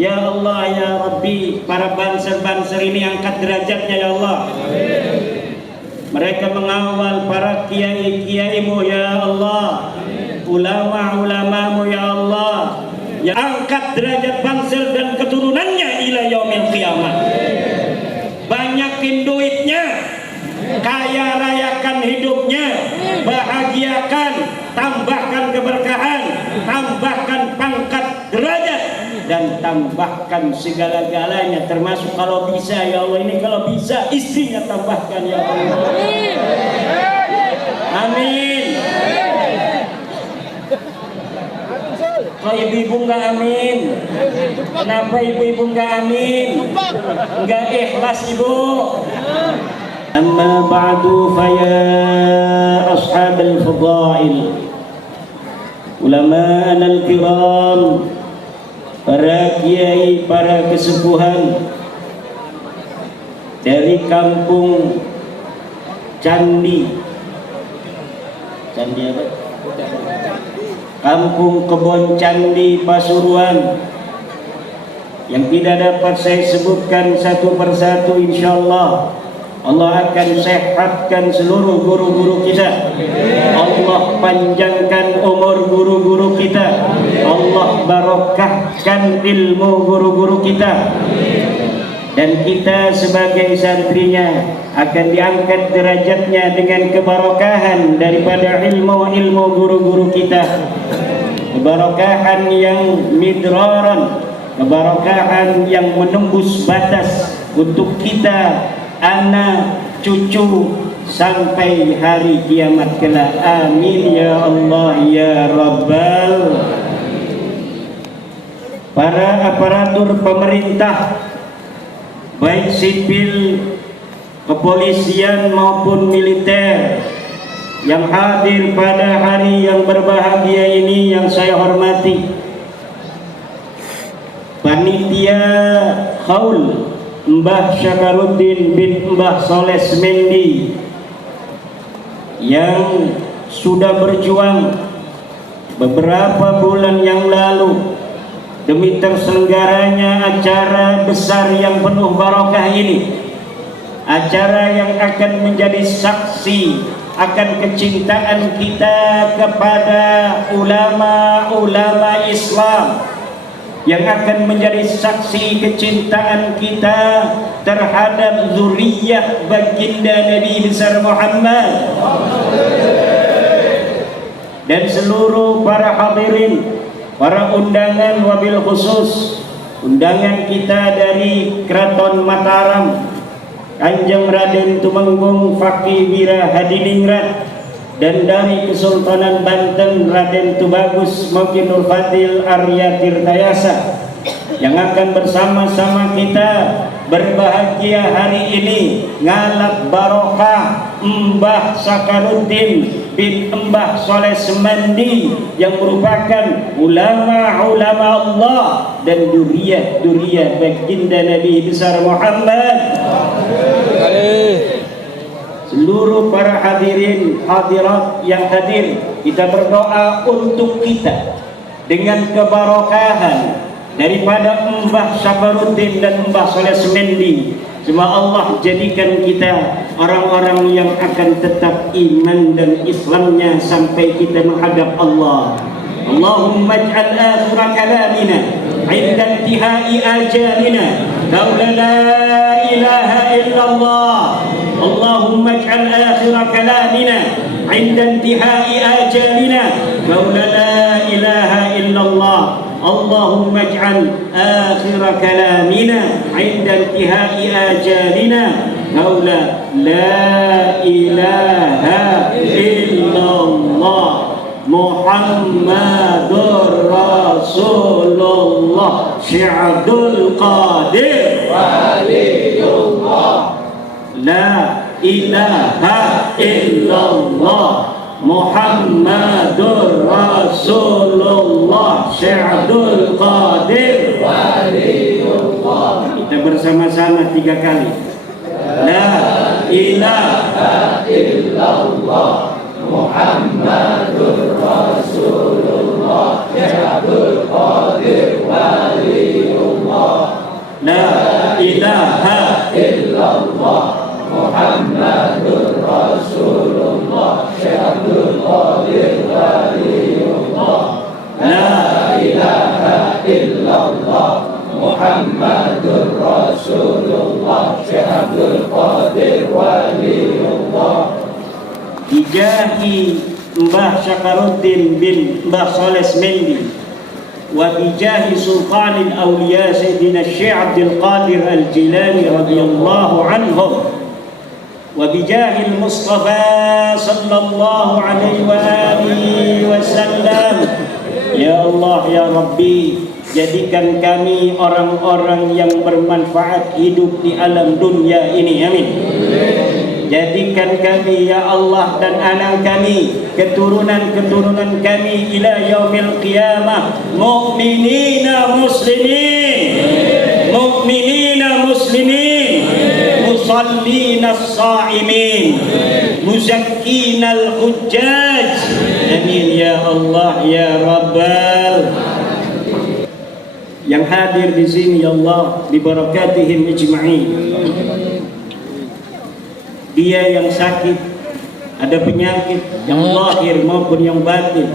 Ya Allah, ya Rabbi, para banser-banser ini angkat derajatnya ya Allah. Mereka mengawal para kiai-kiaimu ya Allah, ulama-ulamamu ya Allah. Ya angkat derajat banser dan keturunannya ila yaumil qiyamah. Banyakin duitnya, kaya rayakan hidupnya, bahagiakan, tambahkan keberkahan, tambahkan pangkat derajat, dan tambahkan segala-galanya, termasuk kalau bisa ya Allah, ini kalau bisa istrinya tambahkan ya Allah. Amin. Kalau ibu-ibu enggak amin, kenapa ibu-ibu enggak amin? Enggak ikhlas ibu. Amma ba'du fa ya ashabal fadail, ulama'ana al-kiram, para kiai, para kesepuhan dari kampung Candi apa? Kampung Kebon Candi Pasuruan, yang tidak dapat saya sebutkan satu persatu. Insyaallah Allah akan sehatkan seluruh guru-guru kita. Allah panjangkan umur guru-guru kita. Allah barokahkan ilmu guru-guru kita. Dan kita sebagai santrinya akan diangkat derajatnya dengan kebarokahan daripada ilmu-ilmu guru-guru kita. Kebarokahan yang midraran, kebarokahan yang menembus batas untuk kita, anak, cucu, sampai hari kiamat kelak. Amin ya Allah ya Rabbal. Para aparatur pemerintah, baik sipil, kepolisian maupun militer, yang hadir pada hari yang berbahagia ini yang saya hormati. Panitia Khaul Mbah Syakaruddin bin Mbah Soleh Semendi yang sudah berjuang beberapa bulan yang lalu demi terselenggaranya acara besar yang penuh barokah ini, acara yang akan menjadi saksi akan kecintaan kita kepada ulama-ulama Islam, yang akan menjadi saksi kecintaan kita terhadap zuriyah baginda Nabi besar Muhammad dan seluruh para hadirin, para undangan, wabil khusus undangan kita dari Keraton Mataram, Kanjeng Raden Tumenggung Fakih Wira Hadiningrat, dan dari Kesultanan Banten Raden Tubagus Mokin Nur Fadil Arya Tirtayasa, yang akan bersama-sama kita berbahagia hari ini ngalap barokah Mbah Syakaruddin bin Mbah Soleh Semendi, yang merupakan ulama-ulama Allah dan duriyah baginda Nabi besar Muhammad. Seluruh para hadirin hadirat yang hadir, kita berdoa untuk kita dengan kebarokahan daripada Mbah Syakaruddin dan Mbah Soleh Semendi. Semoga Allah jadikan kita orang-orang yang akan tetap iman dan Islamnya sampai kita menghadap Allah. Allahumma ij'al akhir kalamina 'inda intihai ajalina qaula la ilaha illallah. Allahumma ij'al akhir kalamina 'inda intihai ajalina qaula la ilaha illallah. Allahumma ij'al akhir kalamina 'inda intihai ajalina qaula la ilaha illallah Muhammadur Rasulullah Sy'abdul Qadir Waliyullah. La ilaha illallah Muhammadur Rasulullah Sy'abdul Qadir Waliyullah. Kita bersama-sama 3 kali. La ilaha illallah Muhammadur Rasulullah Sy'abdul Qadir Waliyullah. La ilaha illallah Muhammadur Rasulullah Syekh Abdul Qadir Waliullah. La ilaha illallah Muhammadur Rasulullah Syekh Abdul Qadir Waliullah. Bijahi Mbah Syakaruddin bin Mbah Soleh Mendi wa bijahi Sultanil Awliya Sayyidina Syekh Abdul Qadir Al-Jilani radhiyallahu anhum wa bijahil Mustafa sallallahu alaihi wa alihi wasallam. Ya Allah ya Rabbi, jadikan kami orang-orang yang bermanfaat hidup di alam dunia ini, amin. Jadikan kami ya Allah dan anak kami, keturunan-keturunan kami ila yaumil qiyamah mu'minina muslimin, mu'minina muslimin, musallina as-sa'imin, muzakkina al-hujjaj. Amin ya Allah ya Rabbal. Yang hadir di sini ya Allah, bi barakatihim ijma'in. Dia yang sakit, ada penyakit yang lahir maupun yang batin,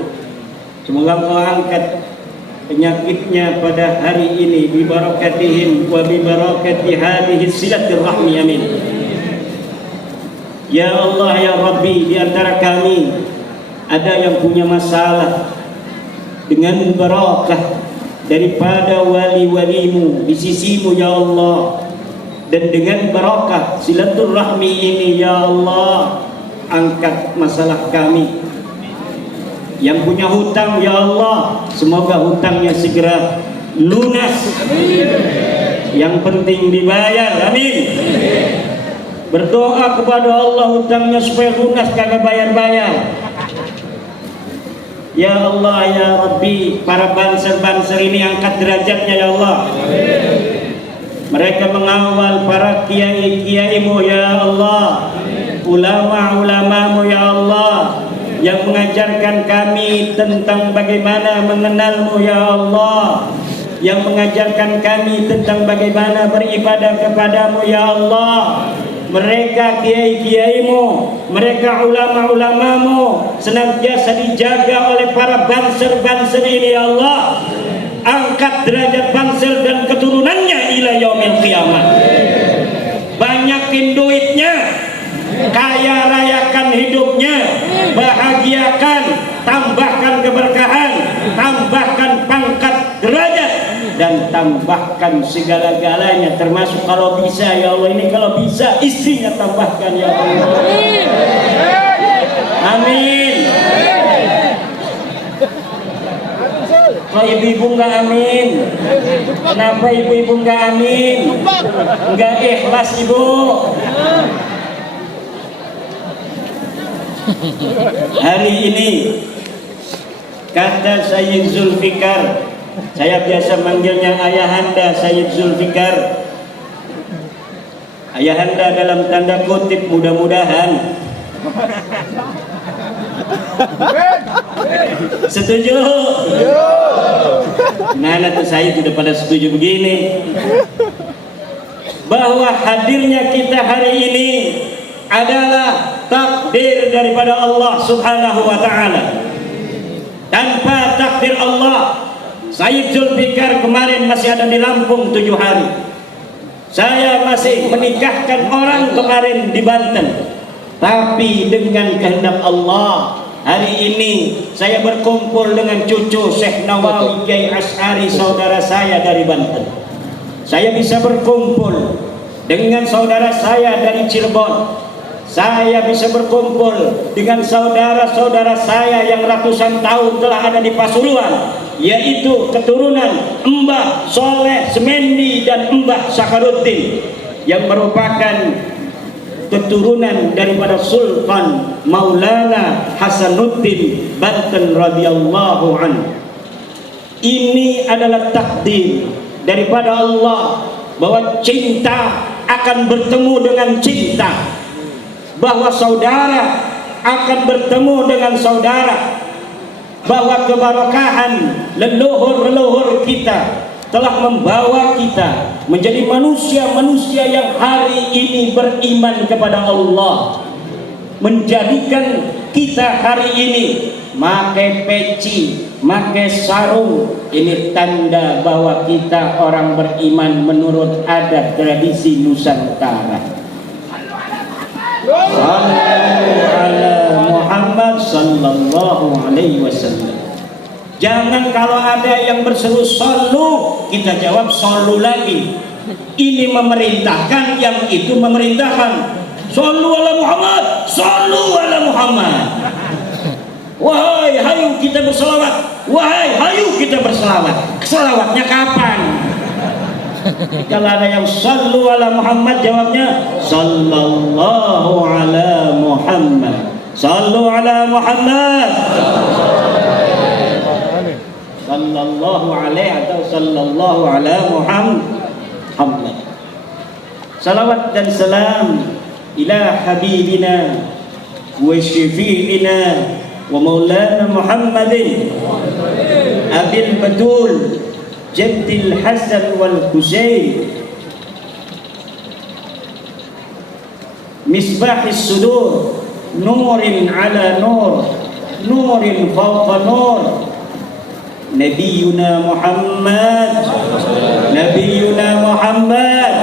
semoga Engkau angkat penyakitnya pada hari ini bi barakatihim wa bi barakati hadhihi silaturahmi, amin. Ya Allah ya Rabbi, di antara kami ada yang punya masalah, dengan barakah daripada wali-walimu di sisimu ya Allah, dan dengan barakah silaturahmi ini ya Allah, angkat masalah kami. Yang punya hutang ya Allah, semoga hutangnya segera lunas, yang penting dibayar, amin. Berdoa kepada Allah hutangnya supaya lunas, kagak bayar-bayar. Ya Allah ya Rabbi, para banser-banser ini angkat derajatnya ya Allah. Mereka mengawal para kiai-kiaimu ya Allah, ulama-ulamamu ya Allah, yang mengajarkan kami tentang bagaimana mengenalmu ya Allah, yang mengajarkan kami tentang bagaimana beribadah kepadamu ya Allah. Mereka kiai-kiaimu, mereka ulama-ulamamu senantiasa dijaga oleh para banser-banser ini ya Allah. Angkat derajat banser dan keturunannya ila yaumil qiyamah. Banyakin duitnya, kaya rayakan hidupnya, bahagiakan, tambahkan keberkahan, tambahkan pangkat derajat, dan tambahkan segala-galanya, termasuk kalau bisa ya Allah, ini kalau bisa istrinya tambahkan ya Allah, amin. Kok ibu-ibu enggak amin? Kenapa ibu-ibu enggak amin? Enggak ikhlas ibu. Hari ini kata Sayyid Zulfikar, saya biasa manggilnya Ayahanda Sayyid Zulfikar. Ayahanda dalam tanda kutip, mudah-mudahan. Setuju? Mana tuh saya sudah pada setuju begini, bahwa hadirnya kita hari ini adalah takdir daripada Allah Subhanahu wa ta'ala. Tanpa takdir Allah, Sayyid Zulfikar kemarin masih ada di Lampung 7 hari. Saya masih menikahkan orang kemarin di Banten. Tapi dengan kehendak Allah, hari ini saya berkumpul dengan cucu Syekh Nawawi Kiai Asy'ari, saudara saya dari Banten. Saya bisa berkumpul dengan saudara saya dari Cirebon. Saya bisa berkumpul dengan saudara-saudara saya yang ratusan tahun telah ada di Pasuruan, yaitu keturunan Mbah Soleh Semendi dan Mbah Syakaruddin, yang merupakan keturunan daripada Sultan Maulana Hasanuddin Banten radhiyallahu anhu. Ini adalah takdir daripada Allah, bahwa cinta akan bertemu dengan cinta, bahwa saudara akan bertemu dengan saudara, bahwa keberkahan leluhur-leluhur kita telah membawa kita menjadi manusia-manusia yang hari ini beriman kepada Allah, menjadikan kita hari ini pakai peci, pakai sarung. Ini tanda bahwa kita orang beriman menurut adat tradisi Nusantara. Sallallahu ala Muhammad sallallahu alaihi wasallam. Jangan kalau ada yang berseru sallu, kita jawab sallu lagi. Ini memerintahkan, yang itu memerintahkan. Sallu ala Muhammad, sallu ala Muhammad. Wahai, hayu kita berselawat. Wahai, hayu kita berselawat. Selawatnya kapan? Kalau ada yang sallu ala Muhammad, jawabnya sallallahu ala Muhammad. Sallu ala Muhammad. Sallallahu alaihi atau sallallahu ala Muhammad. Salawat dan salam ila habibina wa syafi'ina wa maulana Muhammadin abil batul jaddil Hasan wal Husain misbahis sudur nurin ala nur nurin fawqa nur Nabiyuna Muhammad, Nabiyuna Muhammad,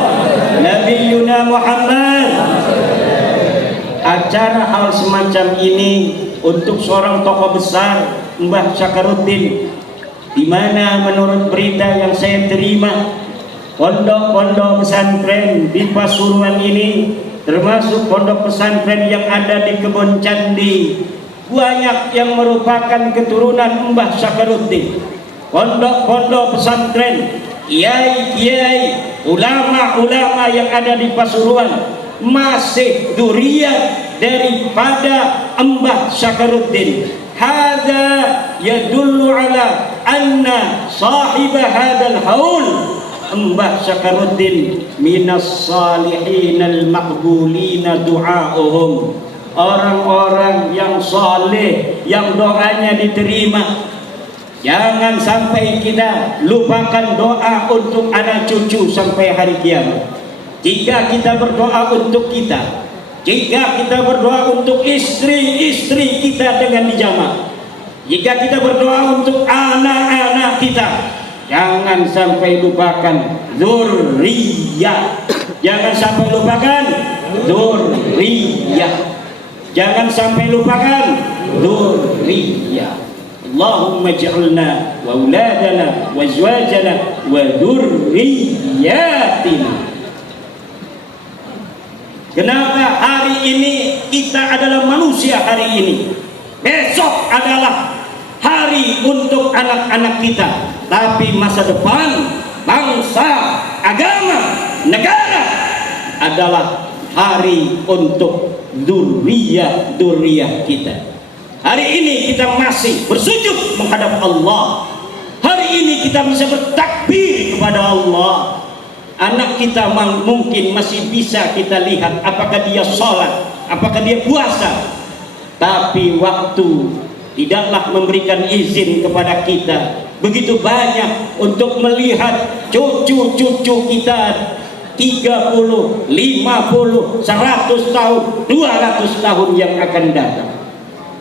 Nabiyuna Muhammad. Acara hal semacam ini untuk seorang tokoh besar, Mbah Syakaruddin, di mana menurut berita yang saya terima, pondok-pondok pesantren di Pasuruan ini, termasuk pondok pesantren yang ada di Kebon Candi, banyak yang merupakan keturunan Mbah Syakaruddin. Pondok-pondok pesantren, kiai-kiai, ulama-ulama yang ada di Pasuruan masih dzurriyyah daripada Mbah Syakaruddin. Hadza yadullu ala anna sahib hadzal haul Mbah Syakaruddin minas salihin al maqbulina du'a'uhum, orang-orang yang saleh yang doanya diterima. Jangan sampai kita lupakan doa untuk anak cucu sampai hari kiamat. Jika kita berdoa untuk kita, jika kita berdoa untuk istri-istri kita dengan dijamak, jika kita berdoa untuk anak-anak kita, jangan sampai lupakan dzurriyyah. Jangan sampai lupakan dzurriyyah. Jangan sampai lupakan dzurriyyah. Allahumma ij'alna wa auladana wa azwajana wa dzurriyyatina. Kenapa hari ini kita adalah manusia hari ini? Besok adalah hari untuk anak-anak kita. Tapi masa depan bangsa, agama, negara adalah hari untuk dzurriyyah kita. Hari ini kita masih bersujud menghadap Allah. Hari ini kita bisa bertakbir kepada Allah. Anak kita mungkin masih bisa kita lihat apakah dia sholat, apakah dia puasa. Tapi waktu tidaklah memberikan izin kepada kita begitu banyak untuk melihat cucu-cucu kita 30, 50, 100 tahun, 200 tahun yang akan datang.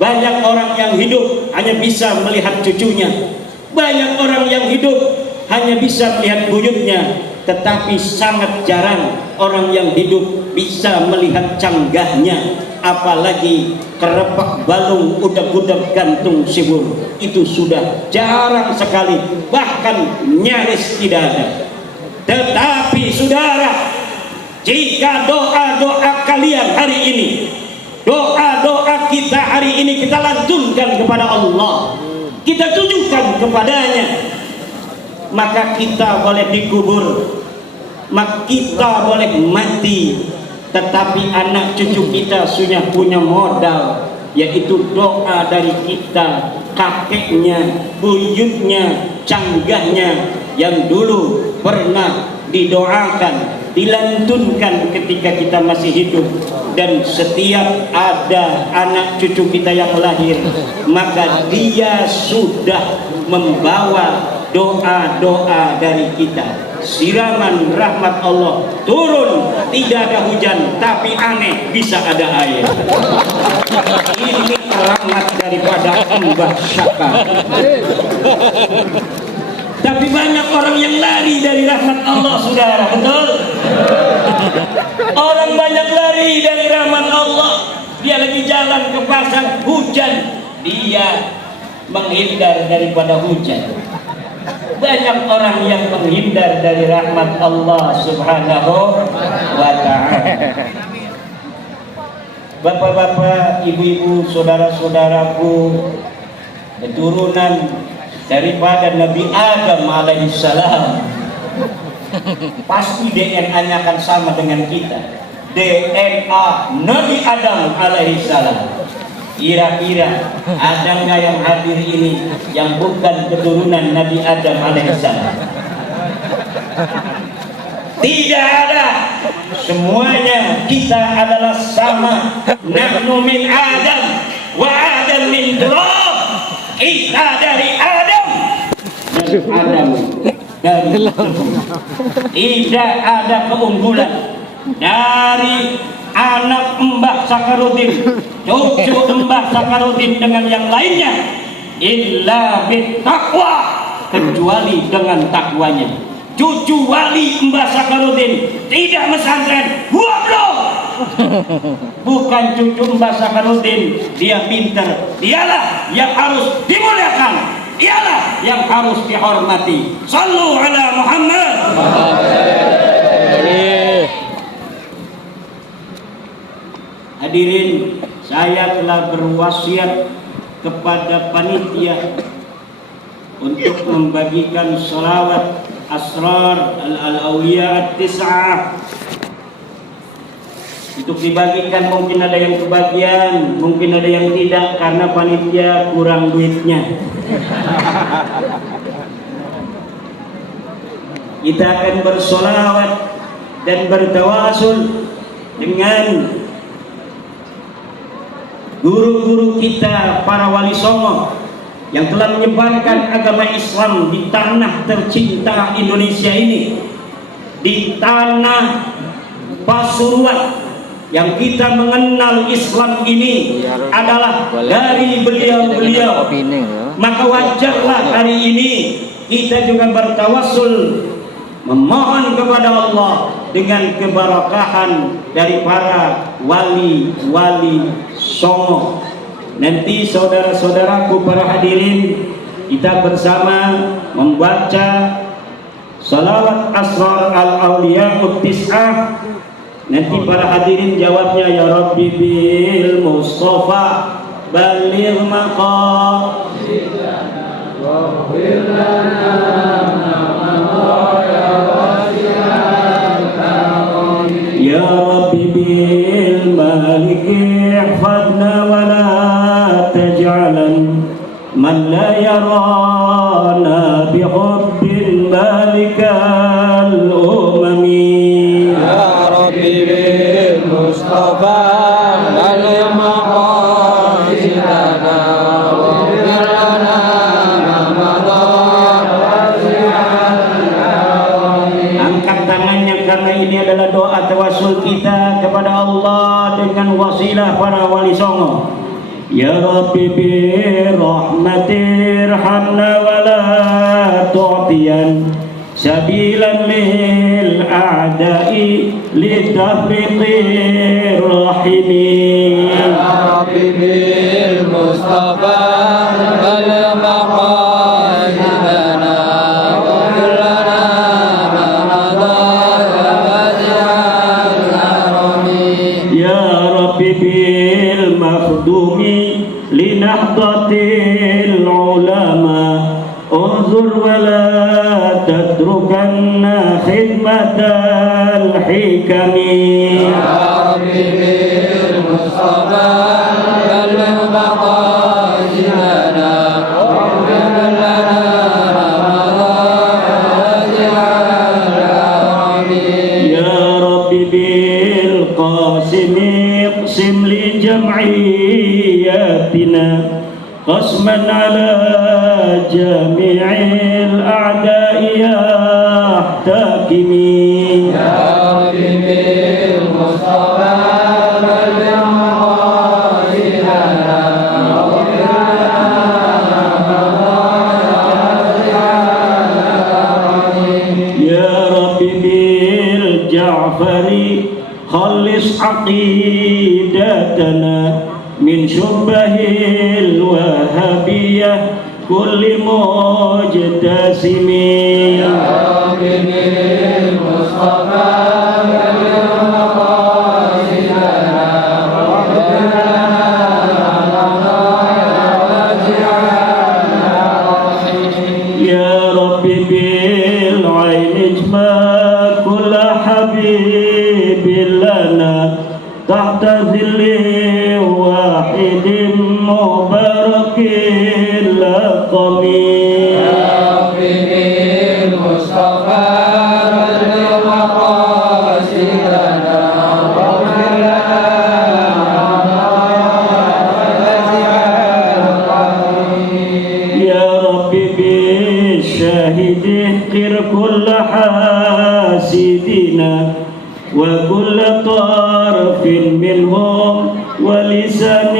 Banyak orang yang hidup hanya bisa melihat cucunya. Banyak orang yang hidup hanya bisa melihat buyutnya. Tetapi sangat jarang orang yang hidup bisa melihat canggahnya. Apalagi kerepak balung udak-udak gantung sibur. Itu sudah jarang sekali, bahkan nyaris tidak ada. Tetapi saudara, jika doa-doa kalian hari ini, doa-doa kita hari ini kita lantunkan kepada Allah, kita tujukan kepadanya, maka kita boleh dikubur, maka kita boleh mati, tetapi anak cucu kita sudah punya modal, yaitu doa dari kita, kakeknya, buyutnya, canggahnya yang dulu pernah didoakan, dilantunkan ketika kita masih hidup. Dan setiap ada anak cucu kita yang lahir, maka dia sudah membawa doa-doa dari kita. Siraman rahmat Allah turun, tidak ada hujan, tapi aneh bisa ada air. Ini rahmat daripada Mbah Syaka. Tapi banyak orang yang lari dari rahmat Allah, saudara, betul? Orang banyak lari dari rahmat Allah. Dia lagi jalan ke pasar, hujan, dia menghindar daripada hujan. Banyak orang yang menghindar dari rahmat Allah Subhanahu wa ta'ala. Bapak-bapak, ibu-ibu, saudara-saudaraku, keturunan daripada Nabi Adam alaihissalam, pasti DNA-nya akan sama dengan kita. DNA Nabi Adam alaihissalam. Kira-kira ada nggak yang hadir ini yang bukan keturunan Nabi Adam alaihissalam? Tidak ada. Semuanya kita adalah sama. Nahnu min Adam wa Adam min turab. Kita dari Adam dan Adam dari turab. Tidak ada keunggulan dari anak Mbah Sakarudin, cucu Mbah Sakarudin dengan yang lainnya, illa bittaqwa, kecuali dengan takwanya. Cucu wali Mbah Sakarudin tidak pesantren, goblok. Bukan cucu Mbah Sakarudin, dia pinter, dialah yang harus dimuliakan, dialah yang harus dihormati. Sallu ala Muhammad. Hadirin, saya telah berwasiat kepada panitia untuk membagikan sholawat asrar al-awliya at-tis'ah. Untuk dibagikan, mungkin ada yang kebagian, mungkin ada yang tidak, karena panitia kurang duitnya. Kita akan bersolawat dan bertawasul dengan guru-guru kita, para wali songo yang telah menyebarkan agama Islam di tanah tercinta Indonesia ini, di tanah Pasuruan, yang kita mengenal Islam ini adalah dari beliau-beliau. Maka wajarlah hari ini kita juga bertawassul, memohon kepada Allah dengan keberkahan dari para wali-wali songo. Nanti saudara-saudaraku para hadirin, kita bersama membaca salawat asrar al-awliya ut-tis'ah. Nanti para hadirin jawabnya, ya Rabbi bil Mustafa baligh maqasidana waghfir lana ya Rabbi bil Malik ihfadna wa la taj'alan man la yarana bi hubbil malikal umami. Ya Rabbi bil Mustafa baligh maqasidana waghfir lana ma angkat tangannya, karena ini adalah doa tawasul kita kepada Allah dengan wasilah para wali songo. Ya Rabbi bi rahmatir hamna wa la tu'tiyan sabilan lil a'da'i litafriqir rahimin. Ya Rabbi bil Mustafa baligh maqasidana waghfir lana ma ya Rabbi bil makhdumi linahdatil ulama unzur wa la tatrukanna khidmatal hikami. Ya Rabbi bil Mustafa baligh maqasidana waghfir lana ya Rabbi bil Qasim iqsim li jam'iyatina قسما على جميع الأعداء يحتكمين يا رب بالمصطفى بلغ مقاصدنا يا رب بالجعفر خلص عقيدتنا من شبه الوهابية كل مجتسم يا رب بالمصطفى بلغ مقاصدنا يا رب بالعين اجمع كل حبيب لنا تحت ظل واحد مبارك لقم يا رب بالمصطفى بلغ مقاصدنا واغفر لنا يا رب بالشاهد اذكر كل حاسدنا وكل طرف منهم ولسان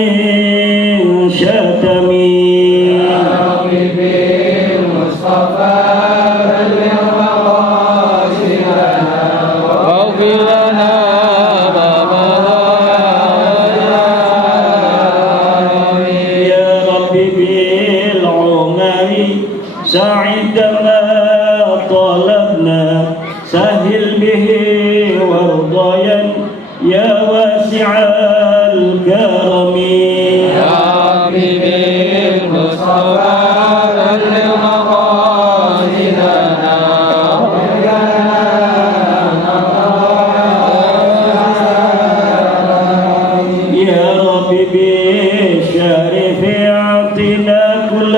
شتم يا رب بالمصطفى بلغ مقاصدنا واغفر لنا ما مضى يا رب بالعمر سعد ما طلبنا سهل به وارضيا يا واسع الكرم يا رب بالمصطفى بلغ مقاصدنا يا رب بالشرف اعطنا كل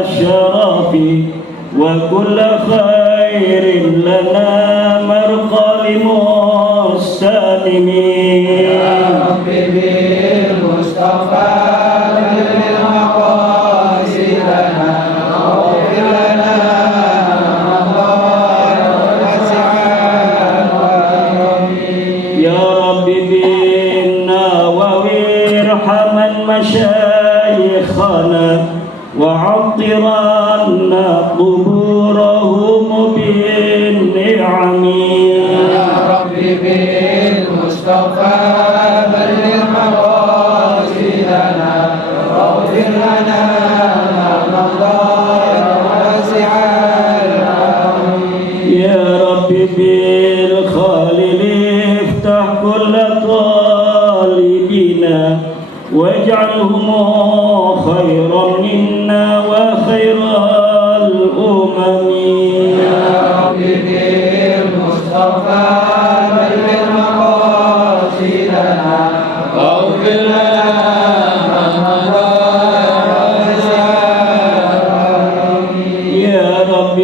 الشرف وكل خير لنا مرقى لمستلمين يا رب بالمصطفى بلغ مقاصدنا واغفر لنا يا رب بالنووي ارحم مشايخنا وعطرنا قبورهم بالنعم يا رب بالمصطفى بلغ مقاصدنا واغفر لنا ما مضى واسع الكرم يا رب بالخالد افتح كل طالبنا واجعلهم خيرا منا وخير الأمم يا رب بالمصطفى بلغ مقاصدنا واغفر لنا ما مضى يا رب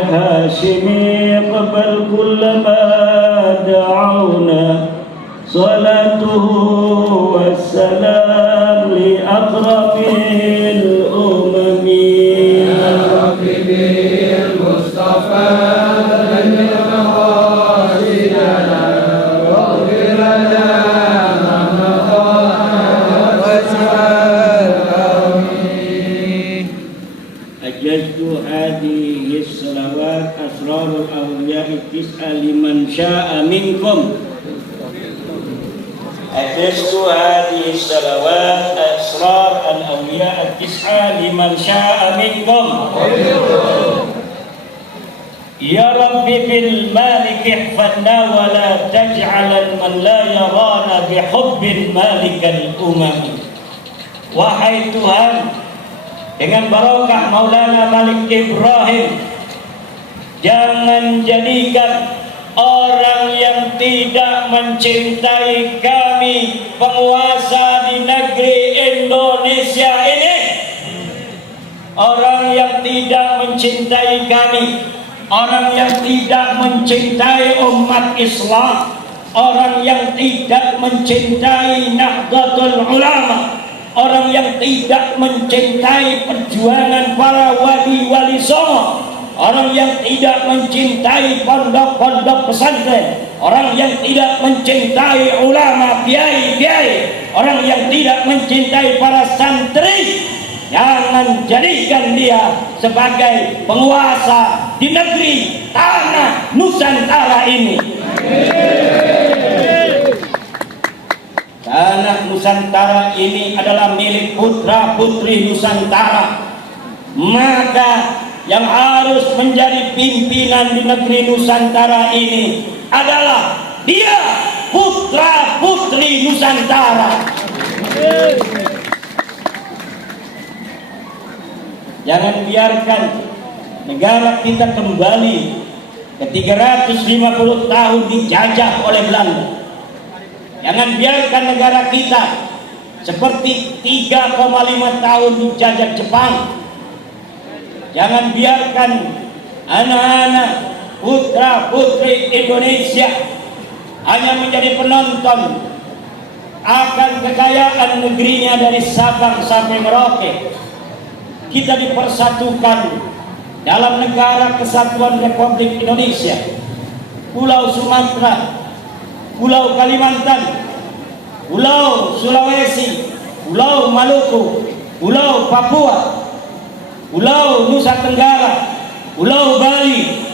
بالهاشمي اقبل كل ما دعونا صلاته والسلام لأقرب الأمم يا رب بالمصطفى بلغ مقاصدنا واغفر لنا ما مضى واسع الكرم أجزت هذه الصلوات أسرار الأولياء التسعة لمن شاء منكم أجزت هذه الصلوات أسرار الأولياء التسعة لمن شاء منكم يا رب بالمالك احفظنا ولا تجعل من لا يرانا بحب المالك الأمم wahai Tuhan dengan barokah Maulana Malik Ibrahim jangan jadikan orang yang tidak mencintai kami penguasa di negeri Indonesia ini, orang yang tidak mencintai kami, orang yang tidak mencintai umat Islam, orang yang tidak mencintai Nahdlatul Ulama, orang yang tidak mencintai perjuangan para wali-wali songo, orang yang tidak mencintai pondok-pondok pesantren, orang yang tidak mencintai ulama, kiai-kiai, orang yang tidak mencintai para santri, jangan jadikan dia sebagai penguasa di negeri tanah Nusantara ini. Tanah Nusantara ini adalah milik putra putri Nusantara. Maka yang harus menjadi pimpinan di negeri Nusantara ini adalah dia, putra putri Nusantara. Jangan biarkan negara kita kembali ke 350 tahun dijajah oleh Belanda. Jangan biarkan negara kita seperti 3,5 tahun dijajah Jepang. Jangan biarkan anak-anak putra putri Indonesia hanya menjadi penonton akan kekayaan negerinya dari Sabang sampai Merauke. Kita dipersatukan dalam negara kesatuan Republik Indonesia. Pulau Sumatera, Pulau Kalimantan, Pulau Sulawesi, Pulau Maluku, Pulau Papua, Pulau Nusa Tenggara, Pulau Bali,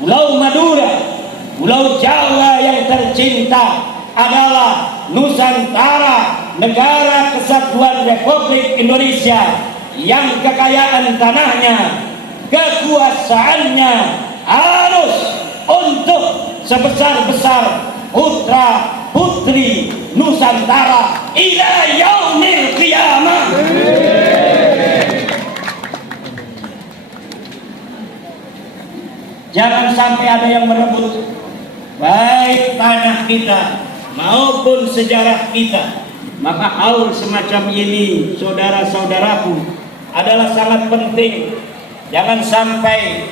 Pulau Madura, Pulau Jawa yang tercinta adalah Nusantara, negara kesatuan Republik Indonesia yang kekayaan tanahnya, kekuasaannya harus untuk sebesar-besar putra putri Nusantara ila yaumil qiyamah. Jangan sampai ada yang merebut baik tanah kita maupun sejarah kita. Maka hal semacam ini, saudara-saudaraku, adalah sangat penting. Jangan sampai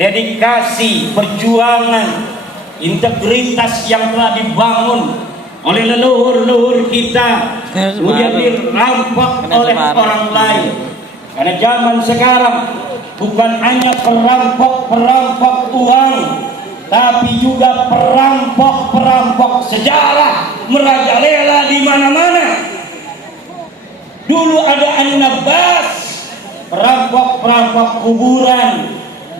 dedikasi, perjuangan, integritas yang telah dibangun oleh leluhur-leluhur kita kemudian dirampok oleh orang lain. Karena zaman sekarang bukan hanya perampok-perampok uang, tapi juga perampok-perampok sejarah merajalela di mana-mana. Dulu ada An-Nabas, perampok-perampok kuburan,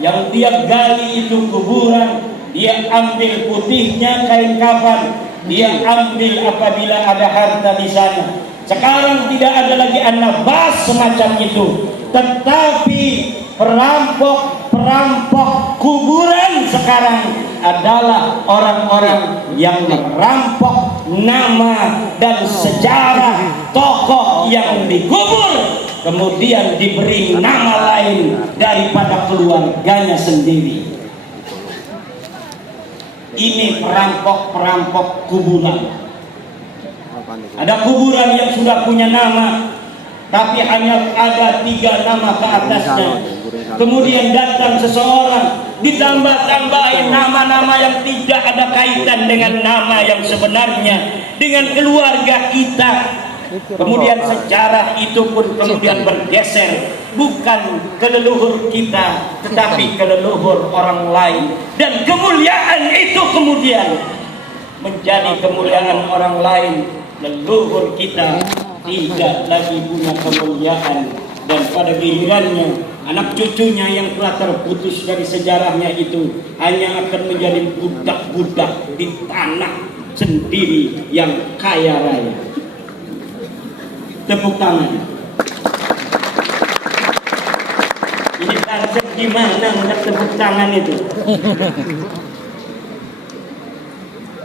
yang dia gali itu kuburan, dia ambil putihnya kain kafan, dia ambil apabila ada harta di sana. Sekarang tidak ada lagi An-Nabas semacam itu, tetapi perampok-perampok kuburan sekarang adalah orang-orang yang merampok nama dan sejarah tokoh yang dikubur, kemudian diberi nama lain daripada keluarganya sendiri. Ini perampok-perampok kuburan. Ada kuburan yang sudah punya nama, tapi hanya ada 3 nama ke atasnya. Kemudian datang seseorang, ditambah-tambahin nama-nama yang tidak ada kaitan dengan nama yang sebenarnya, dengan keluarga kita. Kemudian sejarah itu pun kemudian bergeser, bukan ke leluhur kita, tetapi ke leluhur orang lain. Dan kemuliaan itu kemudian menjadi kemuliaan orang lain. Leluhur kita tidak lagi punya kemuliaan, dan pada gilirannya anak cucunya yang telah terputus dari sejarahnya itu hanya akan menjadi budak-budak di tanah sendiri yang kaya raya. Tepuk tangan. Ini konsep gimana untuk tepuk tangan itu?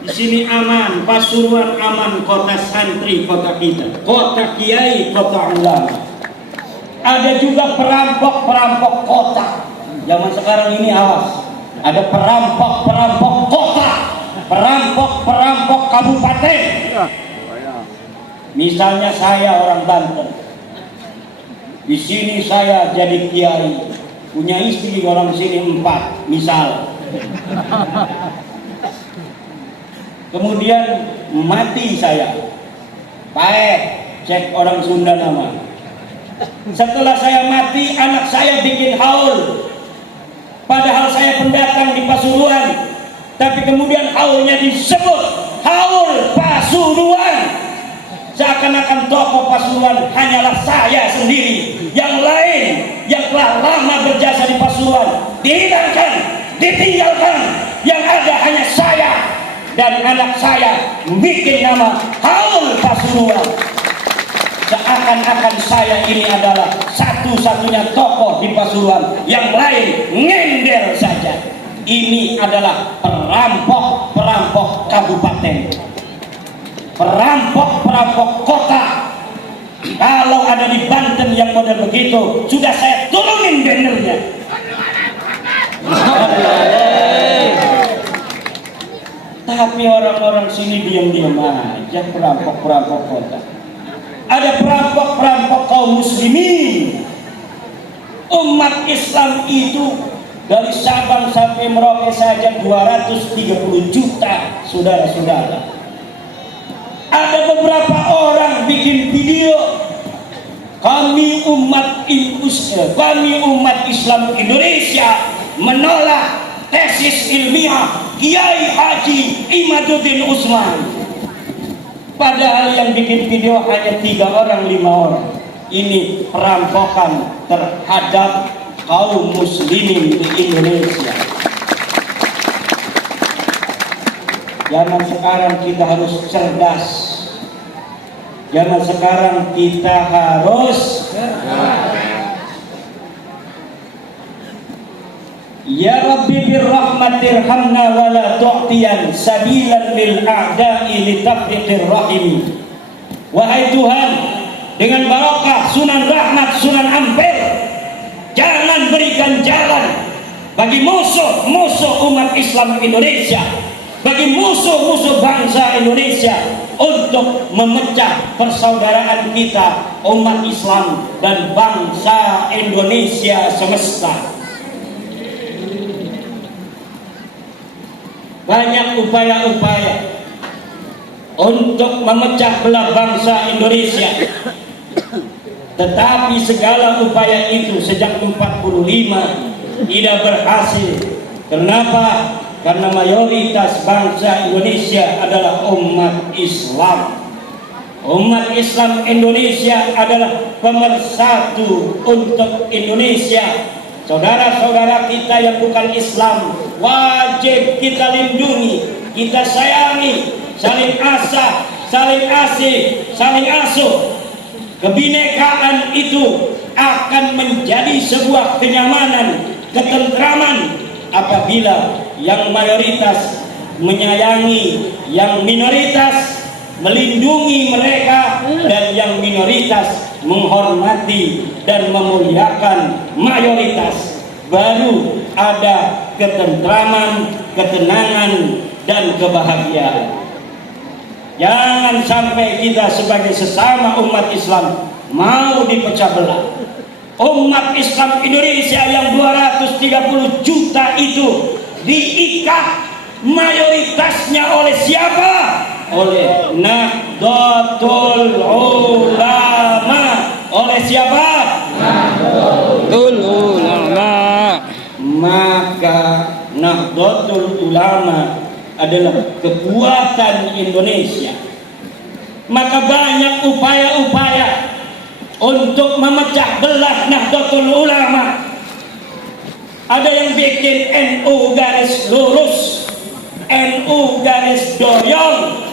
Di sini aman, Pasuruan aman, kota santri, kota kita, kota kiai, kota ulama. Ada juga perampok-perampok kota. Zaman sekarang ini awas, ada perampok-perampok kota, perampok-perampok kabupaten. Misalnya saya orang Banten, di sini saya jadi kiai, punya istri orang sini 4, misal. Kemudian mati saya, baik, cek orang Sunda nama. Setelah saya mati, anak saya bikin haul. Padahal saya pendatang di Pasuruan, tapi kemudian haulnya disebut haul Pasuruan. Seakan-akan tokoh Pasuruan hanyalah saya sendiri. Yang lain yang telah lama berjasa di Pasuruan dihilangkan, ditinggalkan. Yang ada hanya saya dan anak saya bikin nama haul Pasuruan. Seakan-akan saya ini adalah satu-satunya tokoh di Pasuruan, yang lain ngender saja. Ini adalah perampok-perampok kabupaten, perampok-perampok kota. Kalau ada di Banten yang model begitu, sudah saya turunin bannernya. Tapi orang-orang sini diam-diam aja, perampok-perampok kota. Ada perampok-perampok kaum muslimin. Umat Islam itu dari Sabang sampai Merauke saja 230 juta, saudara-saudara. Ada beberapa orang bikin video, kami umat Islam Indonesia menolak tesis ilmiah Kiai Haji Imaduddin Usman. Padahal yang bikin video hanya 3 orang, 5 orang. Ini perampokan terhadap kaum muslimin di Indonesia. Zaman sekarang kita harus cerdas. Zaman sekarang kita harus Ya Rabbi birrahmatirhamna wa la tu'tiyan sabilan lil a'da'i litafriqir rahimi. Wahai Tuhan, dengan barokah Sunan Rahmat, Sunan Ampel, jangan berikan jalan bagi musuh-musuh umat Islam Indonesia, bagi musuh-musuh bangsa Indonesia, untuk memecah persaudaraan kita umat Islam dan bangsa Indonesia semesta. Banyak upaya-upaya untuk memecah belah bangsa Indonesia, tetapi segala upaya itu sejak 45 tidak berhasil. Kenapa? Karena mayoritas bangsa Indonesia adalah umat Islam. Umat Islam Indonesia adalah pemersatu untuk Indonesia. Saudara-saudara kita yang bukan Islam wajib kita lindungi, kita sayangi, saling asah, saling asih, saling asuh. Kebinekaan itu akan menjadi sebuah kenyamanan, ketentraman apabila yang mayoritas menyayangi yang minoritas, melindungi mereka, dan yang minoritas menghormati dan memuliakan mayoritas. Baru ada ketentraman, ketenangan, dan kebahagiaan. Jangan sampai kita sebagai sesama umat Islam mau dipecah belah. Umat Islam Indonesia yang 230 juta itu diikat mayoritasnya oleh siapa? Oleh Nahdlatul Ulama. Oleh siapa? Nahdlatul Ulama. Maka Nahdlatul Ulama adalah kekuatan Indonesia. Maka banyak upaya-upaya untuk memecah belah Nahdlatul Ulama. Ada yang bikin NU garis lurus, NU garis doyong,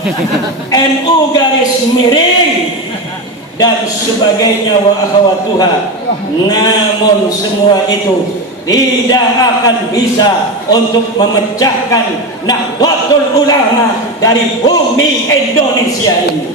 NU garis miring, dan sebagainya wa akhawatuha. Namun semua itu tidak akan bisa untuk memecahkan Nahdlatul Ulama dari bumi Indonesia ini.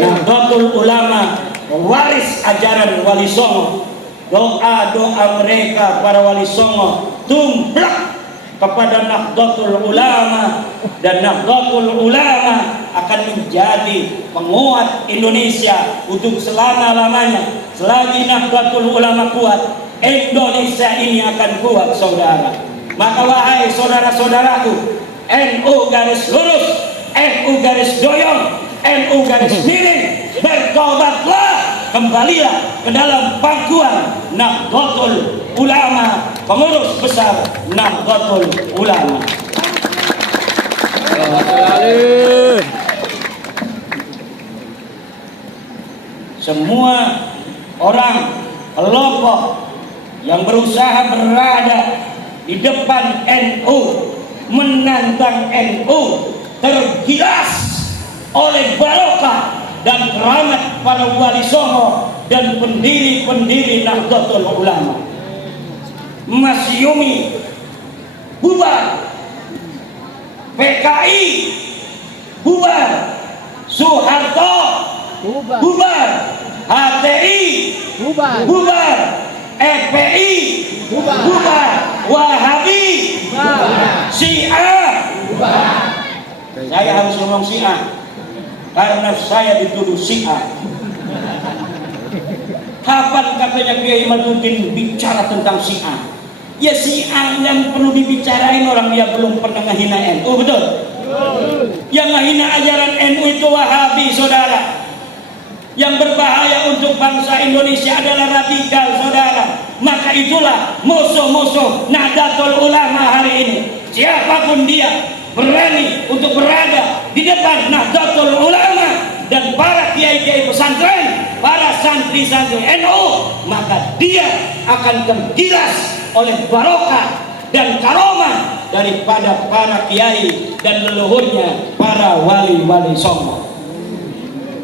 Nahdlatul Ulama waris ajaran Wali Songo. Doa-doa mereka para Wali Songo tumplak kepada Nahdlatul Ulama, dan Nahdlatul Ulama akan menjadi penguat Indonesia untuk selama-lamanya. Selagi Nahdlatul Ulama kuat, Indonesia ini akan kuat, saudara. Maka wahai saudara-saudaraku, NU garis lurus, NU garis doyong, NU garis miring, bertobatlah, kembalilah ke dalam pangkuan Nahdlatul Ulama, pengurus besar Nahdlatul Ulama. Semua orang kelompok yang berusaha berada di depan NU, menantang NU, tergilas oleh barokah dan keramat para wali songo dan pendiri-pendiri Nahdlatul Ulama. Masyumi bubar, PKI bubar, Soeharto bubar, HTI bubar, FPI bubar, Wahabi bubar, Syiah bubar. Saya harus ngomong Syiah karena saya dituduh Syiah. Kapan katanya Kiai Imaduddin bicara tentang Syiah? Ya Syiah yang perlu dibicarain orang yang belum pernah ngehina NU, betul? Yang ngehina ajaran NU itu Wahabi, saudara. Yang berbahaya untuk bangsa Indonesia adalah radikal, saudara. Maka itulah musuh-musuh Nahdlatul Ulama hari ini. Siapapun dia berani untuk berada di depan Nahdlatul Ulama dan para kiai-kiai pesantren, para santri-santri NU, maka dia akan tergilas oleh barokah dan karomah daripada para kiai dan leluhurnya para wali-wali songo.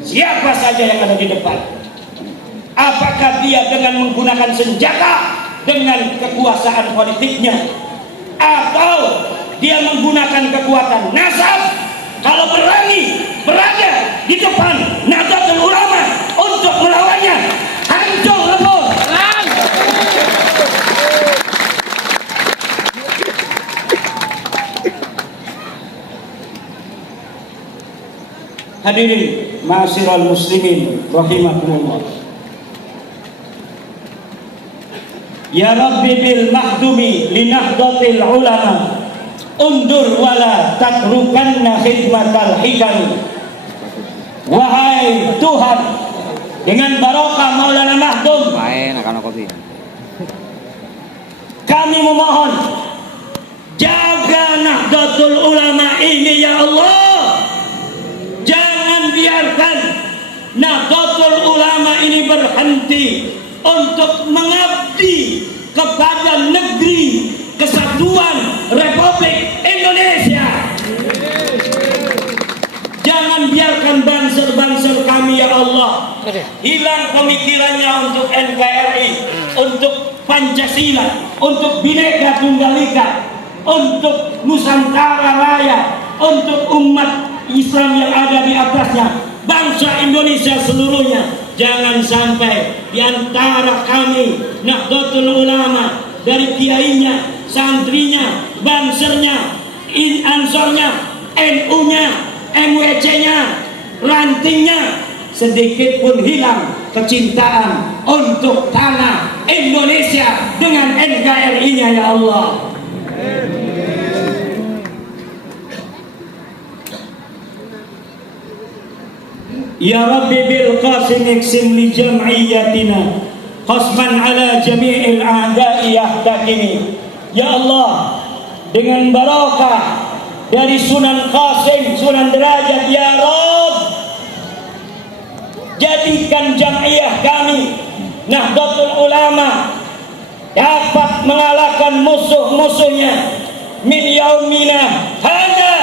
Siapa saja yang ada di depan, apakah dia dengan menggunakan senjata dengan kekuasaan politiknya, atau dia menggunakan kekuatan nasab, kalau berani berada di depan Nahdlatul Ulama untuk melawannya, hancur lebur. Hadirin ma'asyiral muslimin rahimakumullah. Ya Rabbi bil mahdumi li Nahdlatil Ulama undur wala takrukanna khidmatal hikam. Wahai Tuhan, dengan barokah Maulana Mahdum, kami memohon, jaga Nahdlatul Ulama ini ya Allah. Jangan biarkan Nahdlatul Ulama ini berhenti untuk mengabdi kepada negeri kesatuan Republik Indonesia. Jangan biarkan banser-banser kami ya Allah hilang pemikirannya untuk NKRI, untuk Pancasila, untuk Bhinneka Tunggal Ika, untuk Nusantara Raya, untuk umat Islam yang ada di atasnya, bangsa Indonesia seluruhnya. Jangan sampai di antara kami Nahdlatul Ulama, dari kiainya, santrinya, bansernya, ansornya, NU-nya, MWC-nya, rantingnya, sedikit pun hilang kecintaan untuk tanah Indonesia dengan NKRI-nya ya Allah. Ya Rabbi bil qasim iksim li jam'iyyatina qasman ala jami'il a'da'i yahtakini. Ya Allah, dengan barokah dari Sunan Qasim, Sunan Derajat, ya Rabb, jadikan jam'iyah kami Nahdlatul Ulama dapat mengalahkan musuh-musuhnya min yaumina hada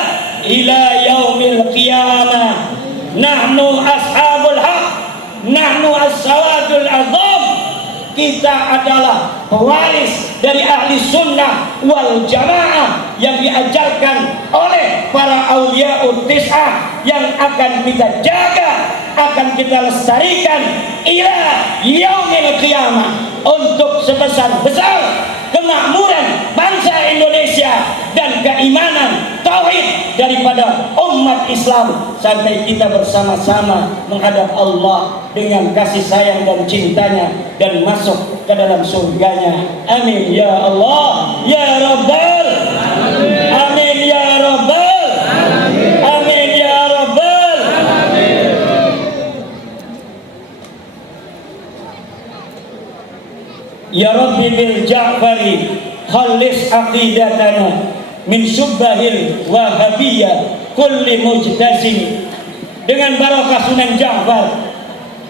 ila yaumil qiyamah. Nahnu ashabul haq, nahnu as-sawadul azam. Kita adalah pewaris dari ahli sunnah wal jamaah yang diajarkan oleh para awliyaut tis'ah, yang akan kita jaga, akan kita lestarikan ila yaumil qiyamah, untuk sebesar-besar kemakmuran bangsa Indonesia dan keimanan tauhid daripada umat Islam, sampai kita bersama-sama menghadap Allah dengan kasih sayang dan cintanya dan masuk ke dalam surganya. Amin ya Allah ya Rabbal. Amin ya Rabbal. Amin ya bil Ja'fari khalis aqidatana min syubbahil wahabiyah kulli mujtazim. Dengan barakah Sunan Ja'far,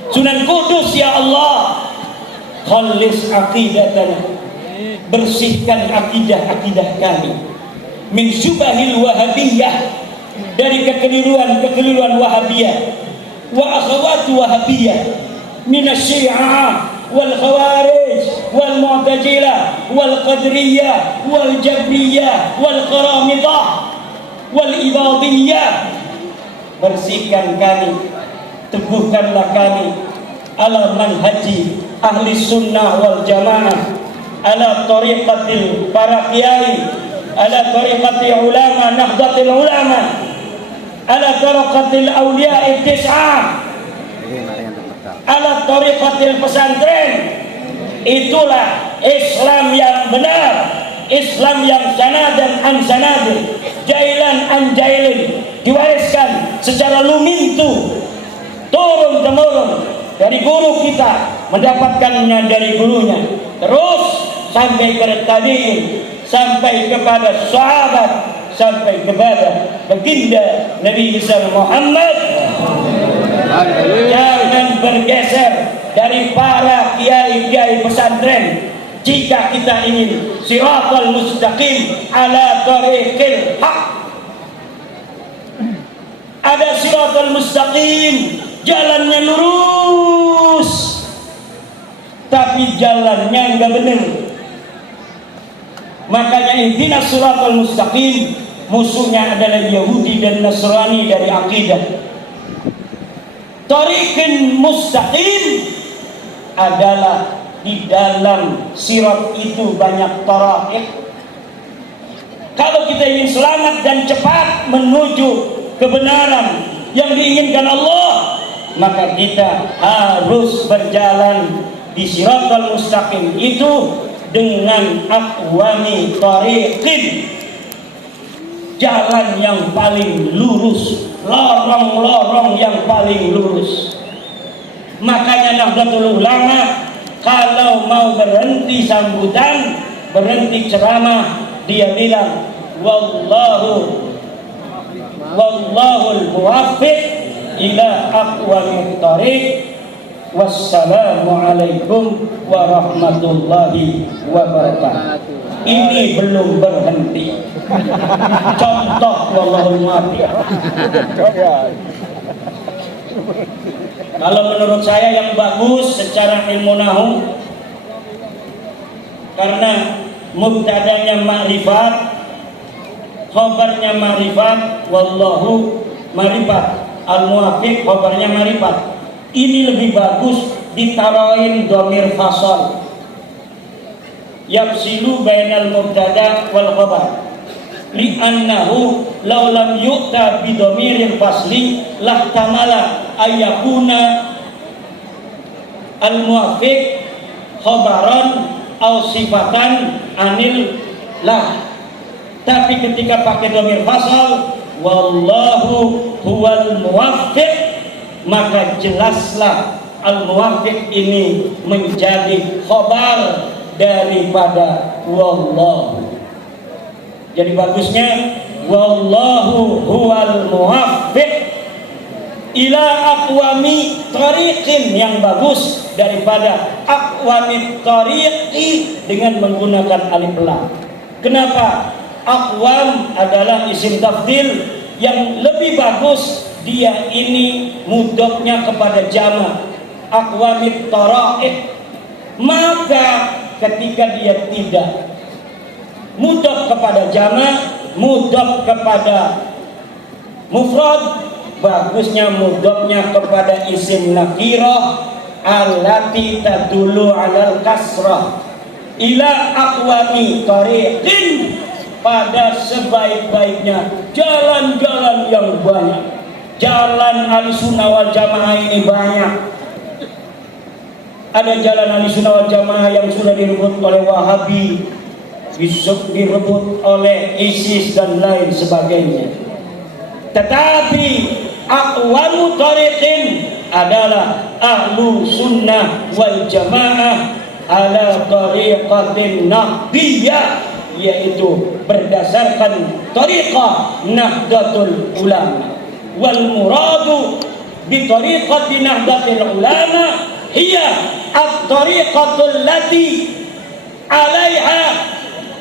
Sunan Kudus, ya Allah, khalis aqidatana, bersihkan akidah-akidah kami, min syubbahil wahabiyah, dari kekeliruan wahabiyah, wa akhawat wahabiyah, min asy-syi'ah wal khawarij wal mu'tazilah wal qadariyah wal jabriyah wal qaramidah wal ibadiyah. Bersihkan kami, teguhkanlah kami ala manhaji ahli sunnah wal jamaah, ala tariqatil para kiai, ala tariqatil ulama nahdlatul ulama, ala tariqatil awliya tis'ah, ala tariqatil pesantren. Itulah Islam yang benar, Islam yang sanad dan ansanad, jailan an jailin, diwariskan secara lumintu, turun temurun dari guru kita, mendapatkannya dari gurunya, terus sampai ke tabi'in, sampai kepada sahabat, sampai kepada baginda Nabi besar Muhammad. Jangan bergeser dari para kiai-kiai pesantren jika kita ingin siratal mustaqim ala tariqil haq. Ada siratal mustaqim, jalannya lurus, tapi jalannya enggak benar. Makanya ihdinas siratal mustaqim, musuhnya adalah Yahudi dan Nasrani dari akidah. Tariqin mustaqim adalah di dalam sirat itu banyak tara'iq. Kalau kita ingin selamat dan cepat menuju kebenaran yang diinginkan Allah, maka kita harus berjalan di siratal mustaqim itu dengan aqwami tariqin, jalan yang paling lurus, lorong-lorong yang paling lurus. Makanya Nahdlatul Ulama kalau mau berhenti sambutan, berhenti ceramah, dia bilang wallahul muwaffiq ila aqwamit thariq, wassalamu alaikum warahmatullahi wabarakatuh. Ini belum berhenti. Contoh wallahul muwaffiq. Kalau menurut saya yang bagus secara ilmu nahwu, karena mubtadanya ma'rifat, khabarnya ma'rifat, wallahu ma'rifat, al-muwaffiq khabarnya ma'rifat. Ini lebih bagus ditaroin dhamir fasal, yafsilu bainal mubtada wal khabar, li'annahu law lam yu'ta bi dhamiril fasli lahtamala ayyakuna al-muwaffiq khabaran aw sifatan anil lah. Tapi ketika pakai dhamir fasal, wallahu huwal muwaffiq, maka jelaslah al-muwaffiq ini menjadi khabar daripada wallahu. Jadi bagusnya wallahu huwal muwaffiq ila aqwami tariqin, yang bagus daripada aqwami tariqi dengan menggunakan alif lam. Kenapa? Aqwam adalah isim tafdil yang lebih bagus, dia ini mudhofnya kepada jama', aqwamit tara'iq. Maka ketika dia tidak mudhaf kepada jama', mudhaf kepada mufrad, bagusnya mudhafnya kepada isim nakirah allati tadullu 'alal kasrah ila aqwami tariqin, pada sebaik-baiknya jalan-jalan yang banyak. Jalan Ahlussunnah wal Jamaah ini banyak. Ada jalan Ahlussunnah wal Jamaah yang sudah direbut oleh Wahabi, direbut oleh ISIS dan lain sebagainya. Tetapi aqwamu tariqin adalah ahlu sunnah wal jamaah ala tariqatin nahdiyah, yaitu berdasarkan tariqah Nahdlatul Ulama. Wal muradu bi tariqati Nahdlatul Ulama hiya at-tariqatul lati 'alaiha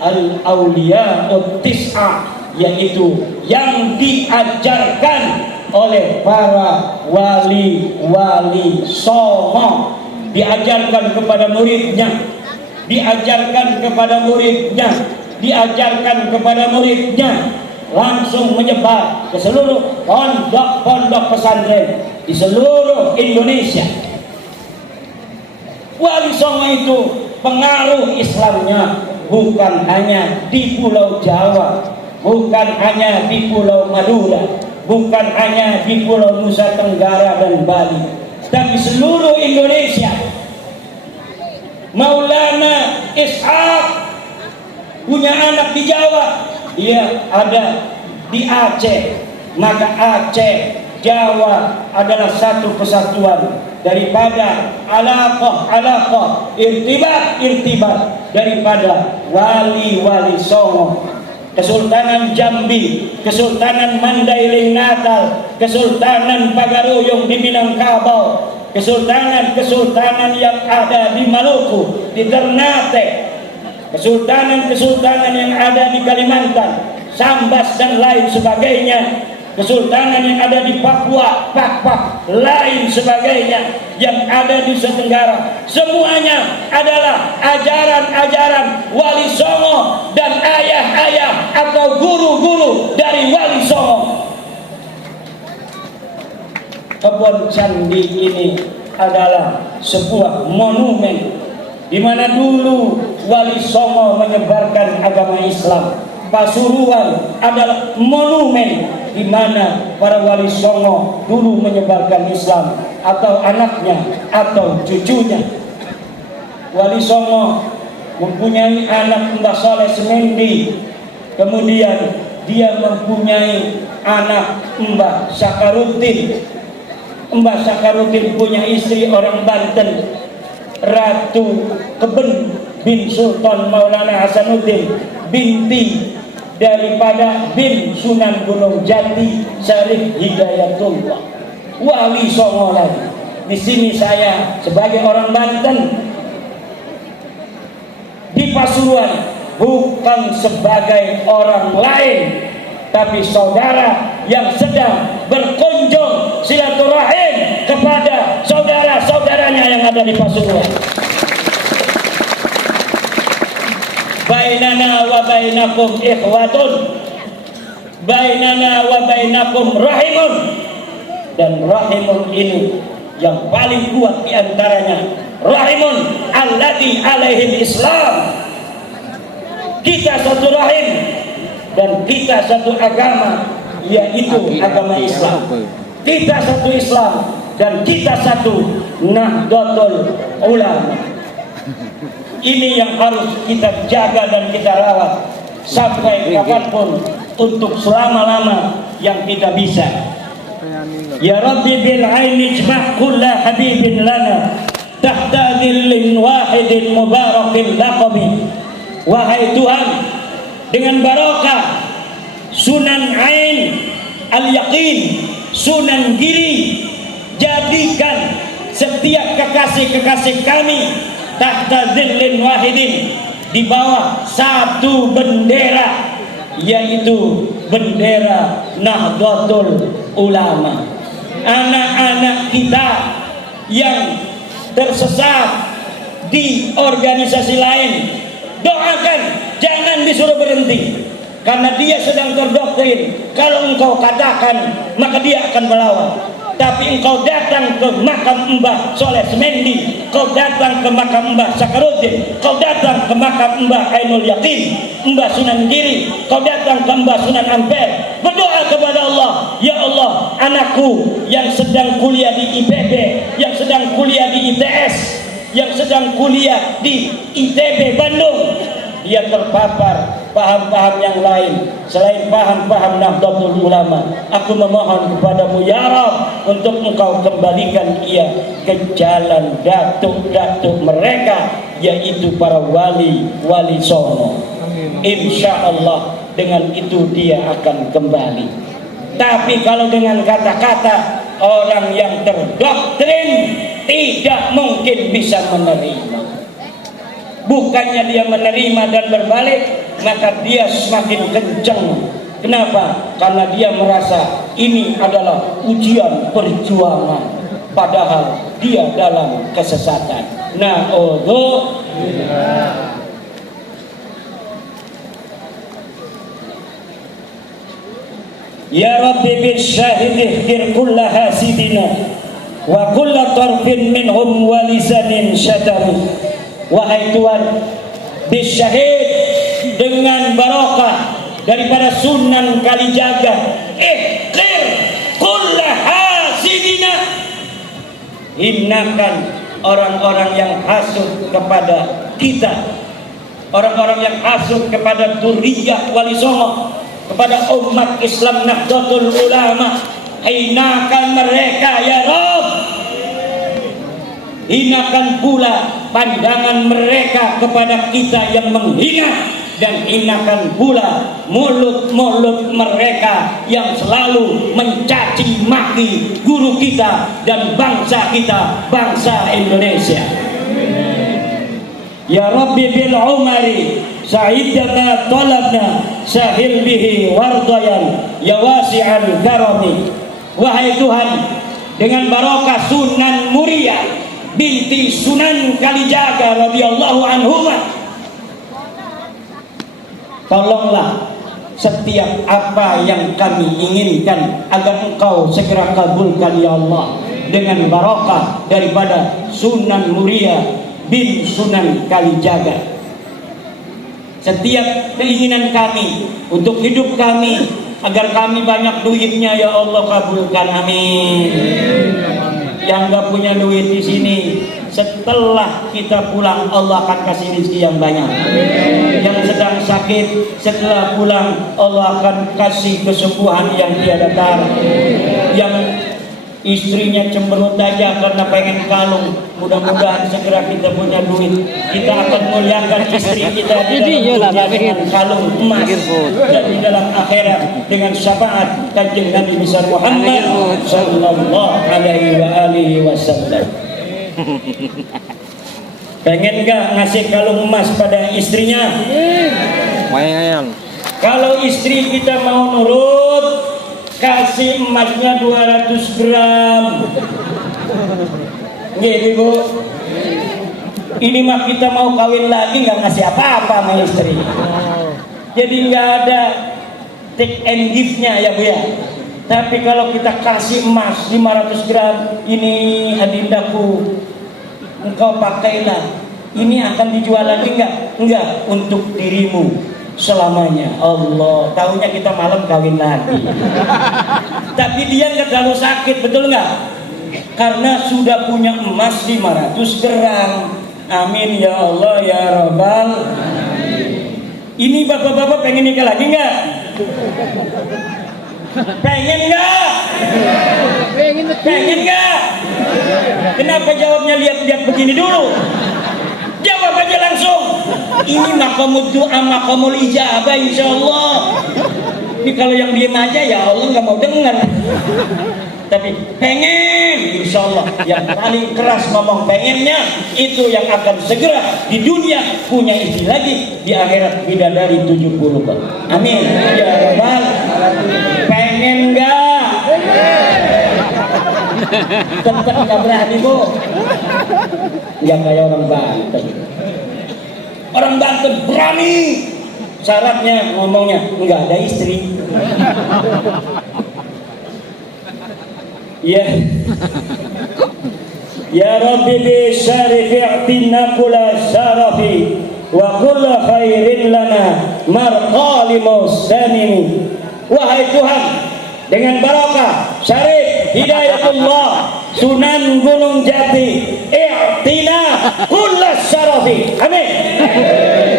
al-awliya'ut tis'ah, yaitu yang diajarkan oleh para wali-wali songo, diajarkan kepada muridnya, diajarkan kepada muridnya, diajarkan kepada muridnya, langsung menyebar ke seluruh pondok-pondok pesantren di seluruh Indonesia. Wali songo itu pengaruh Islamnya bukan hanya di Pulau Jawa, bukan hanya di Pulau Madura, bukan hanya di Pulau Nusa Tenggara dan Bali, tapi seluruh Indonesia. Maulana Ishaq punya anak di Jawa, dia ada di Aceh, maka Aceh Jawa adalah satu kesatuan daripada alaqah irtibat daripada wali-wali songo. Kesultanan Jambi, Kesultanan Mandailing Natal, Kesultanan Pagaruyung di Minangkabau, kesultanan-kesultanan yang ada di Maluku, di Ternate, kesultanan-kesultanan yang ada di Kalimantan, Sambas dan lain sebagainya, kesultanan yang ada di Papua, lain sebagainya, yang ada di Nusa Tenggara, semuanya adalah ajaran-ajaran wali songo dan ayah-ayah atau guru-guru dari wali songo. Kebun Candi ini adalah sebuah monumen di mana dulu wali songo menyebarkan agama Islam. Pasuruan adalah monumen di mana para wali songo dulu menyebarkan Islam, atau anaknya atau cucunya. Wali songo mempunyai anak Mbah Saleh Semendi, kemudian dia mempunyai anak Mbah Sakaruddin. Mbah Sakaruddin punya istri orang Banten, Ratu Keben bin Sultan Maulana Hasanuddin binti daripada bin Sunan Gunung Jati Syarif Hidayatullah, wali songo lagi. Di sini saya sebagai orang Banten di Pasuruan bukan sebagai orang lain, tapi saudara yang sedang berkunjung silaturahim kepada saudara-saudaranya yang ada di Pasuruan. Bainana wa bainakum ikhwatun, bainana wa bainakum rahimun, dan rahimun ini yang paling kuat di antaranya rahimun alladzi alaihi Islam. Kita satu rahim dan kita satu agama, yaitu agama Islam. Kita satu Islam dan kita satu Nahdlatul Ulama. Ini yang harus kita jaga dan kita rawat sampai kapanpun, untuk selama-lama yang kita bisa. Ya Rabbi bil aini ijma' kulla habibin lana tahta dhillin wahidin mubarakin laqabi. Wahai Tuhan, dengan barokah Sunan Ain Al-Yaqin, Sunan Giri, jadikan setiap kekasih-kekasih kami tahta dhillin wahidin, di bawah satu bendera, yaitu bendera Nahdlatul Ulama. Anak-anak kita yang tersesat di organisasi lain, doakan, jangan disuruh berhenti, karena dia sedang terdoktrin. Kalau engkau katakan, maka dia akan melawan. Tapi engkau datang ke makam Mbah Saleh Semendi, kau datang ke makam Mbah Sakaruddin, kau datang ke makam Mbah Ainul Yaqin, Mbah Sunan Giri, kau datang ke Mbah Sunan Ampel, berdoa kepada Allah, ya Allah, anakku yang sedang kuliah di IPB, yang sedang kuliah di ITS, yang sedang kuliah di ITB Bandung, dia terpapar paham-paham yang lain selain paham-paham Nahdlatul Ulama. Aku memohon kepadamu ya Rabb, untuk engkau kembalikan ia ke jalan datuk-datuk mereka yaitu para wali songo. Insya Allah dengan itu dia akan kembali. Tapi kalau dengan kata-kata, orang yang terdoktrin tidak mungkin bisa menerima. Bukannya dia menerima dan berbalik, maka dia semakin kencang. Kenapa? Karena dia merasa ini adalah ujian perjuangan, padahal dia dalam kesesatan. Ya Rabbi bisyahid ihkir kulla hasidina wa kulla tarfin minhum wa lisanin syatami. Wahai Tuhan, bisyahid, dengan barokah daripada Sunan Kalijaga, ihkir kulla hasidina, hinakan orang-orang yang hasud kepada kita, orang-orang yang hasud kepada Duriyah Wali Songo, kepada umat Islam Nahdlatul Ulama. Hinakan mereka ya Rabb. Hinakan pula pandangan mereka kepada kita yang menghina, dan hinakan pula mulut-mulut mereka yang selalu mencaci maki guru kita dan bangsa kita, bangsa Indonesia. Ya Rabbi bil umari sa'idana talabna sahil bihi wardayan ya wasi'al karami. Wahai Tuhan, dengan barokah Sunan Muria binti Sunan Kalijaga radhiyallahu anhuma, tolonglah setiap apa yang kami inginkan agar Engkau segera kabulkan ya Allah, dengan barokah daripada Sunan Muria bin Sunan Kalijaga. Setiap keinginan kami untuk hidup kami, agar kami banyak duitnya ya Allah, kabulkan, amin. Yang gak punya duit di sini, setelah kita pulang Allah akan kasih rezeki yang banyak. Yang sedang sakit, setelah pulang Allah akan kasih kesembuhan yang tiada tara. Yang istrinya cemberut aja karena pengen kalung, mudah-mudahan segera kita punya duit, kita akan muliakan istri kita di dalam dunia dengan kalung emas, dan di dalam akhirat dengan syafaat Kanjeng Nabi besar Muhammad sallallahu alaihi wasallam. Pengen gak ngasih kalung emas pada istrinya? Kalau istri kita mau nurut, kasih emasnya 200 gram. Gitu Bu. Ini mah kita mau kawin lagi nggak ngasih apa-apa sama istri. Jadi nggak ada take and give-nya ya Bu ya. Tapi kalau kita kasih emas 500 gram, ini adindaku, engkau pakailah. Ini akan dijual lagi nggak? Enggak, untuk dirimu selamanya. Allah, tahunya kita malam kawin lagi. Tapi dia nggak terlalu sakit, betul nggak? Karena sudah punya emas 500 gram. Amin ya Allah ya Rabbal. Ini bapak-bapak pengen nikah lagi nggak? Pengen nggak? Pengen nggak? Kenapa jawabnya lihat-lihat begini dulu? Jawab aja langsung. Ini maqamud du'a, maqamul ijabah insyaallah. Ini kalau yang diam aja ya Allah nggak mau dengar. Tapi pengen, insyaallah yang paling keras ngomong pengennya itu yang akan segera di dunia punya istri lagi, di akhirat bidadari 70 kali. Amin ya rabbal. Pengen nggak? Tetap nggak berani Bu. Nggak kayak orang Banten. Orang Banten berani. Syaratnya ngomongnya nggak ada istri. Ya. Ya Rabbi bi syarifi i'tina kula syarafi wa kulla khairin lana marqali musanimi. Wahai Tuhan, dengan barokah Syarif Hidayatullah Sunan Gunung Jati, i'tina kulla syarafi. Amin.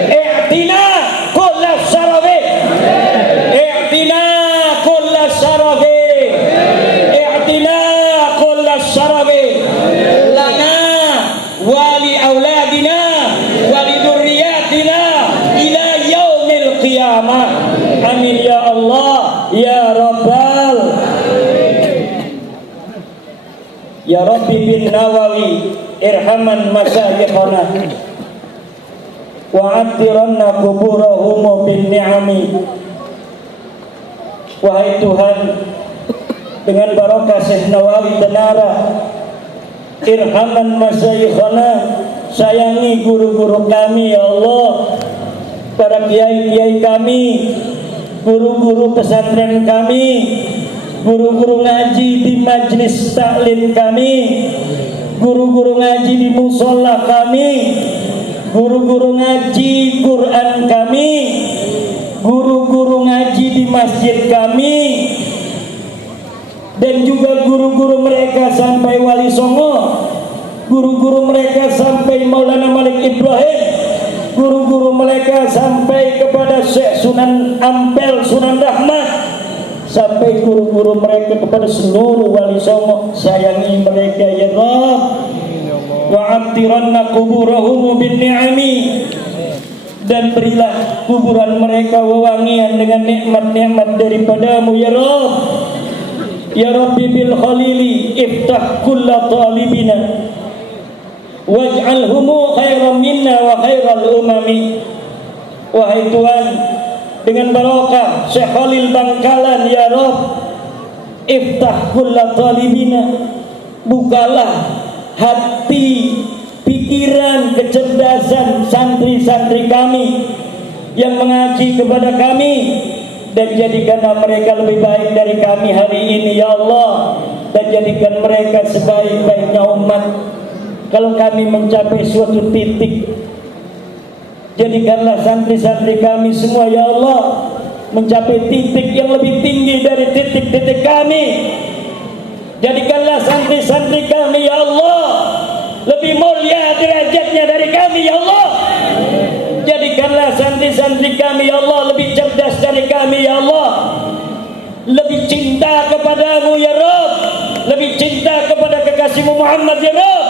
I'tina kulla syarafi. I'tina kulla syarafi. I'tina kulla syarafi lana wa li auladina qiyamah. Amin ya Allah ya Rabbal. Ya Rabbi bin Nawawi irhaman masyayikhana wa atiranna kuburahum bin ni'ami. Wahai Tuhan, dengan barokah Syekh Nawawi Tenara, irhaman masyayikhana, sayangi guru-guru kami ya Allah, para kiai-kiai kami, guru-guru pesantren kami, guru-guru ngaji di majelis taklim kami, guru-guru ngaji di musola kami, guru-guru ngaji Quran kami, guru-guru ngaji di masjid kami, dan juga guru-guru mereka sampai Wali Songo, guru-guru mereka sampai Maulana Malik Ibrahim, guru-guru mereka sampai kepada Syekh Sunan Ampel, Sunan Rahmat, sampai guru-guru mereka kepada seluruh Wali Songo. Sayangi mereka ya Rabb, wa'attiranna kuburahum bin ni'ami, dan berilah kuburan mereka wewangian dengan nikmat-nikmat daripadamu ya Rabb. Ya Rabbi bil khalili iftah kulla talibina waj'alhumu khairan minna wa khairal umami. Wahai Tuhan, dengan barokah Syekh Khalil Bangkalan ya Rabb, iftah kulla talibina, bukalah hati, pikiran, kecerdasan santri-santri kami yang mengaji kepada kami, dan jadikanlah mereka lebih baik dari kami hari ini ya Allah, dan jadikan mereka sebaik-baiknya umat. Kalau kami mencapai suatu titik, jadikanlah santri-santri kami semua ya Allah mencapai titik yang lebih tinggi dari titik-titik kami. Jadikanlah santri-santri kami ya Allah lebih mulia derajatnya dari kami ya Allah. Jadikanlah santri-santri kami ya Allah lebih cerdas dari kami ya Allah, lebih cinta kepadamu ya Rabb, lebih cinta kepada kekasihmu Muhammad ya Rabb,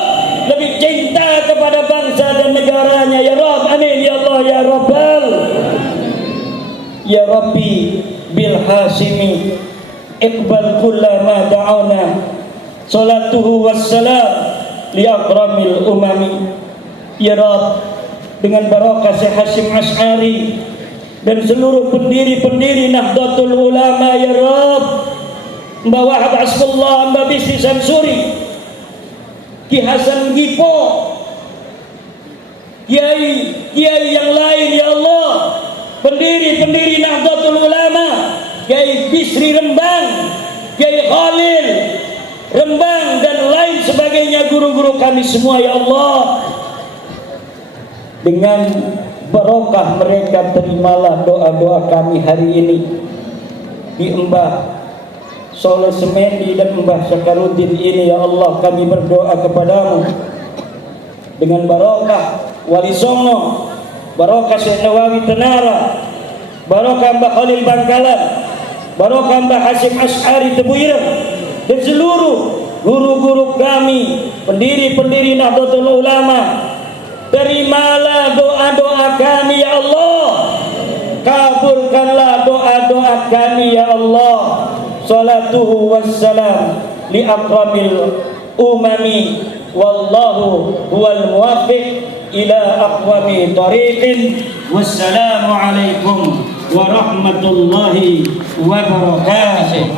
lebih cinta kepada bangsa dan negaranya ya Rabb. Amin ya Allah ya Rabbal. Ya Rabbi bil Hashimi iqbal kulla ma da'una salatuhu wassalam li akramil umami. Ya Rabb, dengan barokah Syekh Hasyim Asy'ari dan seluruh pendiri-pendiri Nahdlatul Ulama ya Rabb, Mbah Wahab Asfullah, Mbah Bisri Samsuri, Ki Hasan Gipo, kiai yang lain ya Allah, pendiri-pendiri Nahdlatul Ulama, Kiai Bisri Rembang, Kiai Khalil Rembang, dan lain sebagainya, guru-guru kami semua ya Allah. Dengan barokah mereka terimalah doa-doa kami hari ini. Di Mbah Soleh Semendi dan Mbah Syakaruddin ini ya Allah, kami berdoa kepadamu dengan barokah Wali Songo, barokah Syekh Nawawi Tenara, barokah Mbah Khalil Bangkalan, barokah Mbah Hasyim Asy'ari Tebuireng, dan seluruh guru-guru kami, pendiri-pendiri Nahdlatul Ulama. Terimalah doa-doa kami ya Allah, kabulkanlah doa-doa kami ya Allah. Salatuhu wassalam li akramil umami, wallahu huwal muwaffiq ila aqwami tariqin. Wassalamu alaikum warahmatullahi wabarakatuh.